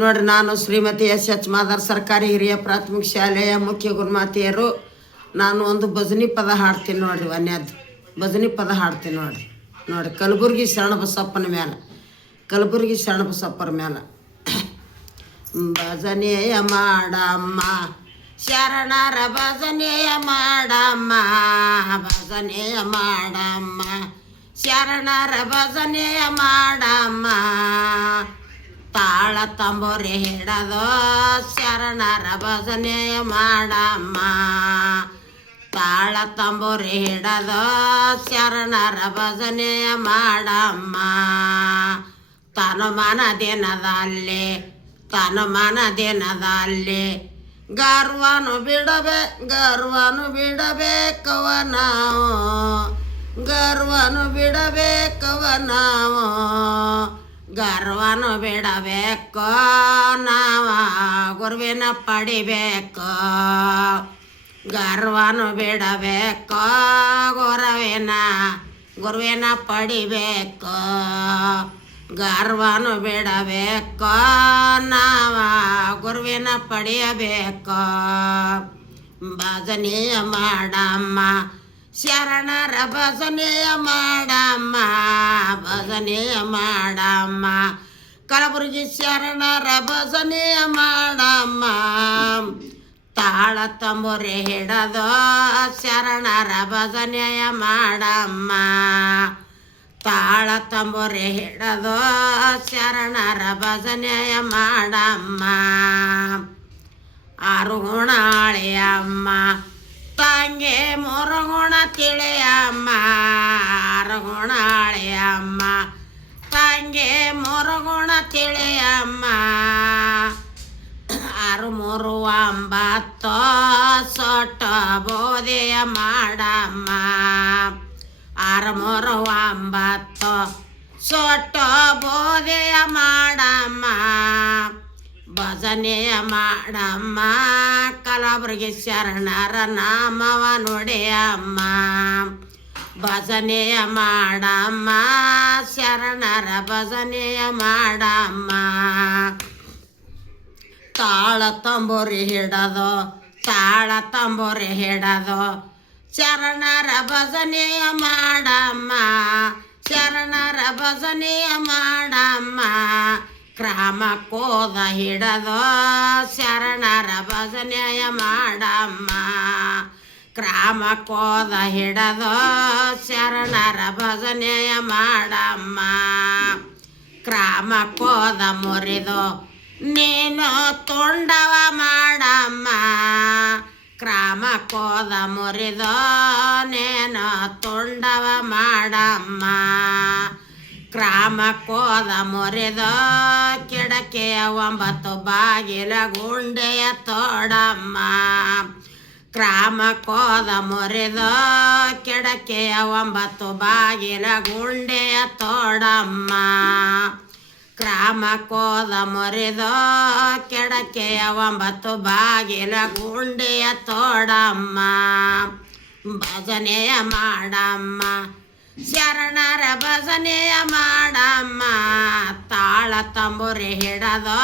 ನೋಡ್ರಿ, ನಾನು ಶ್ರೀಮತಿ ಎಸ್ ಮಾದಾರ್ ಸರ್ಕಾರಿ ಹಿರಿಯ ಪ್ರಾಥಮಿಕ ಶಾಲೆಯ ಮುಖ್ಯ ಗುರುಮಾತೆಯರು. ನಾನು ಒಂದು ಭಜನಿ ಪದ ಹಾಡ್ತೀನಿ ನೋಡ್ರಿ. ವನ್ಯದ್ದು ಭಜನಿ ಪದ ಹಾಡ್ತೀನಿ ನೋಡ್ರಿ. ಕಲಬುರ್ಗಿ ಶರಣಬಸಪ್ಪನ ಮೇಲೆ, ಕಲಬುರ್ಗಿ ಶರಣಬಸಪ್ಪರ ಮೇಲೆ. ಭಜನೆಯ ಮಾಡಮ್ಮ ಶರಣರ ಭಜನೆಯ ಮಾಡಮ್ಮ, ಭಜನೆಯ ಮಾಡಮ್ಮ ಶರಣರ ಭಜನೆಯ ಮಾಡಮ್ಮ. ತಾಳ ತಂಬೂರಿ ಹಿಡದೋ ಶರಣರ ಭಜನೆಯ ಮಾಡಮ್ಮ, ತಾಳ ತಂಬೂರಿ ಹಿಡದೋ ಶರಣರ ಭಜನೆಯ ಮಾಡಮ್ಮ. ತನುಮನ ದಿನದಲ್ಲಿ, ತನುಮನ ದಿನದಲ್ಲಿ ಗರ್ವನು ಬಿಡಬೇಕವ ನಾವು, ಗರ್ವನು ಬಿಡಬೇಕವ ನಾವು, ಗರ್ವನು ಬಿಡಬೇಕು ನಾವ ಗುರುವಿನ ಪಡಿಬೇಕು, ಗರ್ವನು ಬಿಡಬೇಕು ಗುರುವಿನ ಪಡಿಬೇಕು, ಗರ್ವನು ಬಿಡಬೇಕು ನಾವ ಗುರುವಿನ ಪಡೆಯಬೇಕು. ಭಜನೆಯ ಮಾಡಮ್ಮ ಶರಣರ ಭಜನೆಯ ಮಾಡಮ್ಮ, ಭಜನೆಯ ಮಾಡಮ್ಮ ಕಲಬುರ್ಗಿ ಶರಣರ ಭಜನೆಯ ಮಾಡಮ್ಮ. ತಾಳ ತಂಬೂರಿ ಹಿಡದೋ ಶರಣರ ಭಜನೆಯ ಮಾಡಮ್ಮ, ತಾಳ ತಂಬೂರಿ ಹಿಡದೋ ಶರಣರ ಭಜನೆಯ ಮಾಡಮ್ಮ. ಆರು ಗುಣ ಅಳೆಯಮ್ಮ ತಂಗೆ ಮೂರು ಗುಣ ತಿಳಿಯಮ್ಮ, ಆರು ಗುಣ ಅಳೆಯಮ್ಮ ತಂಗೆ ಮೂರು ಗುಣ ತಿಳಿಯಮ್ಮ. ಆರು ಮೂರು 9 ಸೊಟ್ಟ ಬೋಧೆಯ ಮಾಡಮ್ಮ, ಆರು ಮೂರು 9 ಸೊಟ್ಟ ಬೋಧೆಯ ಮಾಡಮ್ಮ. ಭಜನೆಯ ಮಾಡಮ್ಮ ಕಲಬುರ್ಗಿ ಶರಣರ ನಾಮವ ನುಡಿಯಮ್ಮ, ಭಜನೆಯ ಮಾಡಮ್ಮ ಶರಣರ ಭಜನೆಯ ಮಾಡಮ್ಮ. ತಾಳ ತಂಬೂರಿ ಹಿಡದೋ, ತಾಳ ತಂಬೂರಿ ಹಿಡದೋ ಶರಣರ ಭಜನೆಯ ಮಾಡಮ್ಮ, ಶರಣರ ಭಜನೆಯ ಮಾಡಮ್ಮ. ಕ್ರಮಕ್ಕೋದ ಹಿಡದೋ ಶರಣರ ಭಜನೆಯ ಮಾಡಮ್ಮ, ಕ್ರಮಕ್ಕೋದ ಹಿಡದೋ ಶರಣರ ಭಜನೆಯ ಮಾಡಮ್ಮ. ಕ್ರಮಕ್ಕೋದ ಮುರಿದು ನೀನು ತುಂಡವ ಮಾಡಮ್ಮ, ಕ್ರಮಕ್ಕೋದ ಮುರಿದೋ ನೇನು ತುಂಡವ ಮಾಡಮ್ಮ. ಕ್ರಮಕ್ಕೋದ ಮುರಿದೋ ಕಿಡಕೆಯ 9 ಬಾಗಿಲ ಗುಂಡೆಯ ತೋಡಮ್ಮ, ಕ್ರಮಕ್ಕೋದ ಮುರಿದೋ ಕಿಡಕೆಯ 9 ಬಾಗಿಲ ಗುಂಡೆಯ ತೋಡಮ್ಮ. ಕ್ರಮಕ್ಕೋದ ಮುರಿದೋ ಕಿಡಕೆಯ 9 ಬಾಗಿಲ ಗುಂಡೆಯ ತೋಡಮ್ಮ. ಭಜನೆಯ ಮಾಡಮ್ಮ ಶರಣರ ಭಜನೆಯ ಮಾಡಮ್ಮ, ತಾಳ ತಂಬೂರಿ ಹಿಡದೋ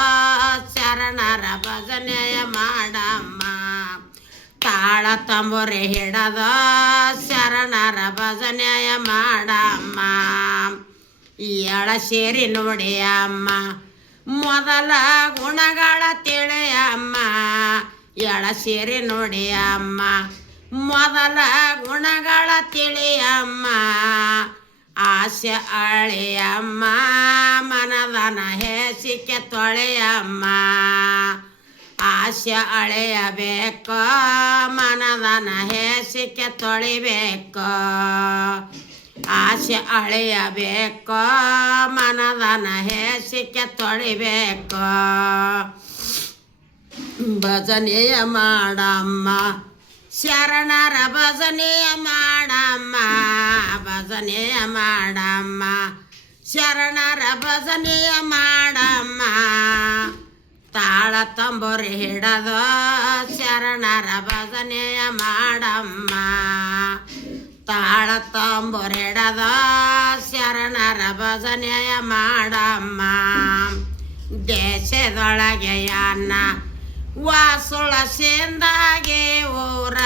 ಶರಣರ ಭಜನೆಯ ಮಾಡಮ್ಮ, ತಾಳ ತಂಬೂರಿ ಹಿಡದೋ ಶರಣರ ಭಜನೆಯ ಮಾಡಮ್ಮ. ಎಳ ಸೇರಿ ನೋಡಿಯಮ್ಮ ಮೊದಲ ಗುಣಗಳ ತಿಳಿಯಮ್ಮ, ಎಳ ಸೇರಿ ನೋಡಿಯಮ್ಮ ಮೊದಲ ಗುಣಗಳ ತಿಳಿಯಮ್ಮ. ಆಸೆ ಅಳೆಯಮ್ಮ ಮನದನ ಹೇಸಿಕೆ ತೊಳೆಯಮ್ಮ, ಆಸೆ ಅಳೆಯಬೇಕು ಮನದನ ಹೇಸಿಕೆ ತೊಳಿಬೇಕು, ಆಸೆ ಅಳೆಯಬೇಕು ಮನದನ ಹೇಸಿಕೆ ತೊಳಿಬೇಕು. ಭಜನೆಯ ಮಾಡಮ್ಮ ಶರಣರ ಭಜನೆಯ ಮಾಡಮ್ಮ, ಭಜನೆಯ ಮಾಡಮ್ಮ ಶರಣರ ಭಜನೆಯ ಮಾಡಮ್ಮ. ತಾಳ ತಂಬೂರಿ ಹಿಡದೋ ಶರಣರ ಭಜನೆಯ ಮಾಡಮ್ಮ, ತಾಳ ತಂಬೂರಿ ಹಿಡದೋ ಶರಣರ ಭಜನೆಯ ಮಾಡಮ್ಮ. ದೇಶ ದೇಶದೊಳಗೆ ಅನ್ನ ವಾಸುಳ ಸೇಂದಾಗೆ ಊರ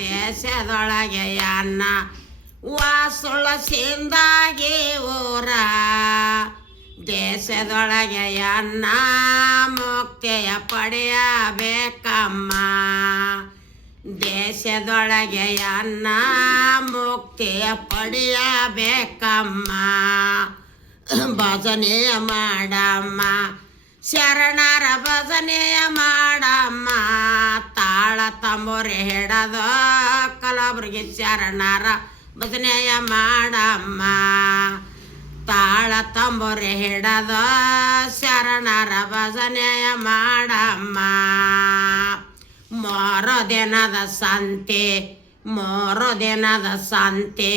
ದೇಶದೊಳಗೆ ಅನ್ನ ವಾಸುಳ ಸೇಂದಾಗೆ ಊರ ದೇಶದೊಳಗೆ ಅನ್ನ ಮುಕ್ತಿಯ ಪಡೆಯಬೇಕಮ್ಮ ದೇಶದೊಳಗೆ ಅನ್ನ ಮುಕ್ತಿಯ ಪಡೆಯಬೇಕಮ್ಮ ಭಜನೆಯ ಮಾಡಮ್ಮ ಶರಣರ ಭಜನೆಯ ಮಾಡಮ್ಮ ತಾಳ ತಂಬೂರಿ ಹಿಡದ ಕಲಬುರ್ಗಿ ಶರಣರ ಭಜನೆಯ ಮಾಡಮ್ಮ ತಾಳ ತಂಬೂರಿ ಹಿಡದ ಶರಣರ ಭಜನೆಯ ಮಾಡಮ್ಮ ಮೂರು ದಿನದ ಸಂತೆ ಮೂರು ದಿನದ ಸಂತೆ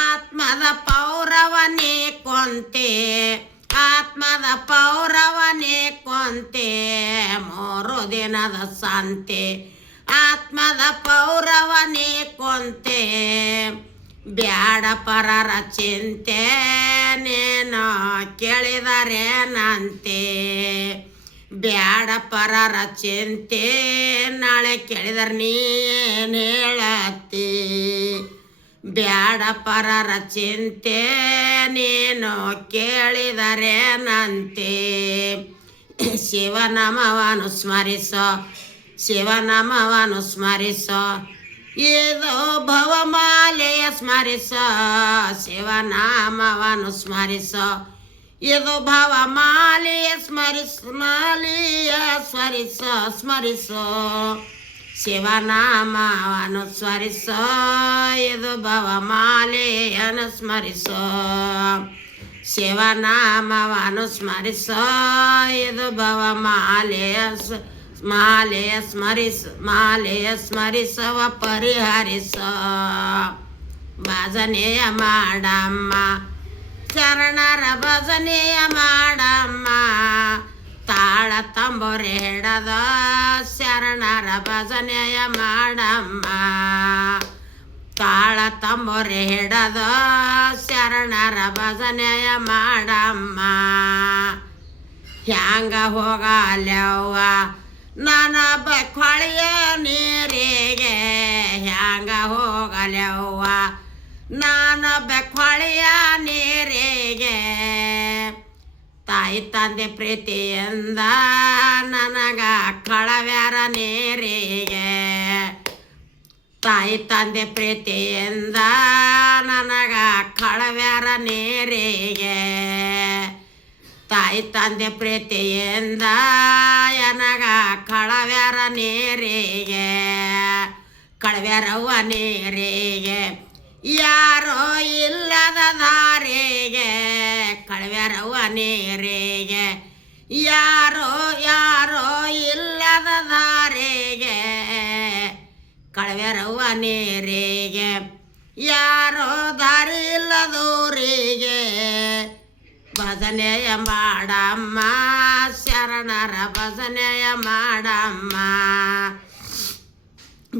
ಆತ್ಮದ ಪೌರವನೇ ಕೊಂತೆ ಆತ್ಮದ ಪೌರವನೇ ಕೊಂತೆ ಮೂರು ದಿನದ ಸಂತೆ ಆತ್ಮದ ಪೌರವನೇ ಕೊಂತೆ ಬ್ಯಾಡ ಪರರ ಚಿಂತೆ ನೇನೋ ಕೇಳಿದರೇನಂತೆ ಬ್ಯಾಡ ಪರರ ಚಿಂತೆ ನಾಳೆ ಕೇಳಿದರೆ ನೀನು ಹೇಳತ್ತಿ ಬ್ಯಾಡ ಪರರ ಚಿಂತೆ ನೀನು ಕೇಳಿದರೇನಂತೆ ಶಿವನಾಮವನ್ನು ಸ್ಮರಿಸೋ ಶಿವನಾಮವನ್ನು ಸ್ಮರಿಸೋ ಏದೋ ಭವಮಾಲೆಯ ಸ್ಮರಿಸೋ ಶಿವನಾಮವನ್ನು ಸ್ಮರಿಸೋ ಇದು ಭವಮಾಲೆಯ ಮಾಲೆಯ ಸ್ಮರಿಸೋ ಸ್ಮರಿಸೋ ಶಿವನಾಮವನ್ನು ಸ್ಮರಿಸೋ ಇದು ಭವಮಾಲೆಯನ್ನು ಸ್ಮರಿಸೋ ಶಿವನಾಮವನ್ನು ಸ್ಮರಿಸೋ ಇದು ಭವಮಾಲೆಯ ಮಾಲೆಯ ಸ್ಮರಿಸವ ಪರಿಹರಿಸೋ ಭಜನೆಯ ಮಾಡಮ್ಮ ಶರಣರ ಭಜನೆಯ ಮಾಡಮ್ಮ ತಾಳ ತಂಬೂರಿ ಹಿಡದ ಶರಣರ ಭಜನೆಯ ಮಾಡಮ್ಮ ತಾಳ ತಂಬೂರಿ ಹಿಡದ ಶರಣರ ಭಜನೆಯ ಮಾಡಮ್ಮ ಹ್ಯಾಂಗ ಹೋಗಲ್ಯವ್ವ ನನ್ನ ಬಕ್ಕೊಳೆಯ ನೀರಿಗೆ ಹ್ಯಾಂಗ ಹೋಗಲ್ಯವ್ವ ನಾನು ಬೆಕ್ಕೊಳೆಯ ನೀರಿಗೆ ತಾಯಿ ತಂದೆ ಪ್ರೀತಿಯಿಂದ ನನಗ ಕಳವ್ಯಾರ ನೀರಿಗೆ ತಾಯಿ ತಂದೆ ಪ್ರೀತಿಯಿಂದ ನನಗ ಕಳವ್ಯಾರ ನೀರಿಗೆ ತಾಯಿ ತಂದೆ ಪ್ರೀತಿಯಿಂದ ನನಗ ಕಳವ್ಯಾರ ನೀರಿಗೆ ಕಳವ್ಯಾರವ್ವ ನೀರಿಗೆ ಯಾರೋ ಇಲ್ಲದ ದಾರಿಗೆ ಕಳವ್ಯಾರವ್ವ ನೀರಿಗೆ ಯಾರೋ ಯಾರೋ ಇಲ್ಲದ ದಾರಿಗೆ ಕಳವ್ಯಾರವ್ವ ನೀರಿಗೆ ಯಾರೋ ದಾರಿ ಇಲ್ಲದೂರಿಗೆ ಭಜನೆಯ ಮಾಡಮ್ಮ ಶರಣರ ಭಜನೆಯ ಮಾಡಮ್ಮ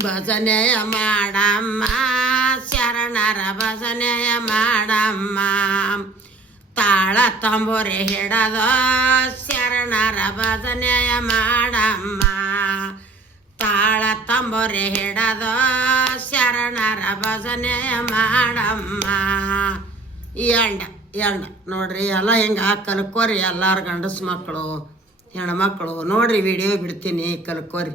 ಭಜನೆಯ ಮಾಡಮ್ಮ ಶರಣರ ಭಜನೆಯ ಮಾಡಮ್ಮ ತಾಳ ತಂಬೂರಿ ಹಿಡದ ಶರಣರ ಭಜನೆಯ ಮಾಡಮ್ಮ ತಾಳ ತಂಬೂರಿ ಹಿಡದ ಶರಣರ ಭಜನೆಯ ಮಾಡಮ್ಮ ಎಂಡ ನೋಡ್ರಿ ಎಲ್ಲ ಹಿಂಗೆ ಕಲ್ಕೋರಿ ಎಲ್ಲಾರು ಗಂಡಸು ಮಕ್ಕಳು ಹೆಣ್ಮಕ್ಳು ನೋಡ್ರಿ ವಿಡಿಯೋ ಬಿಡ್ತೀನಿ ಕಲ್ಕೋರಿ.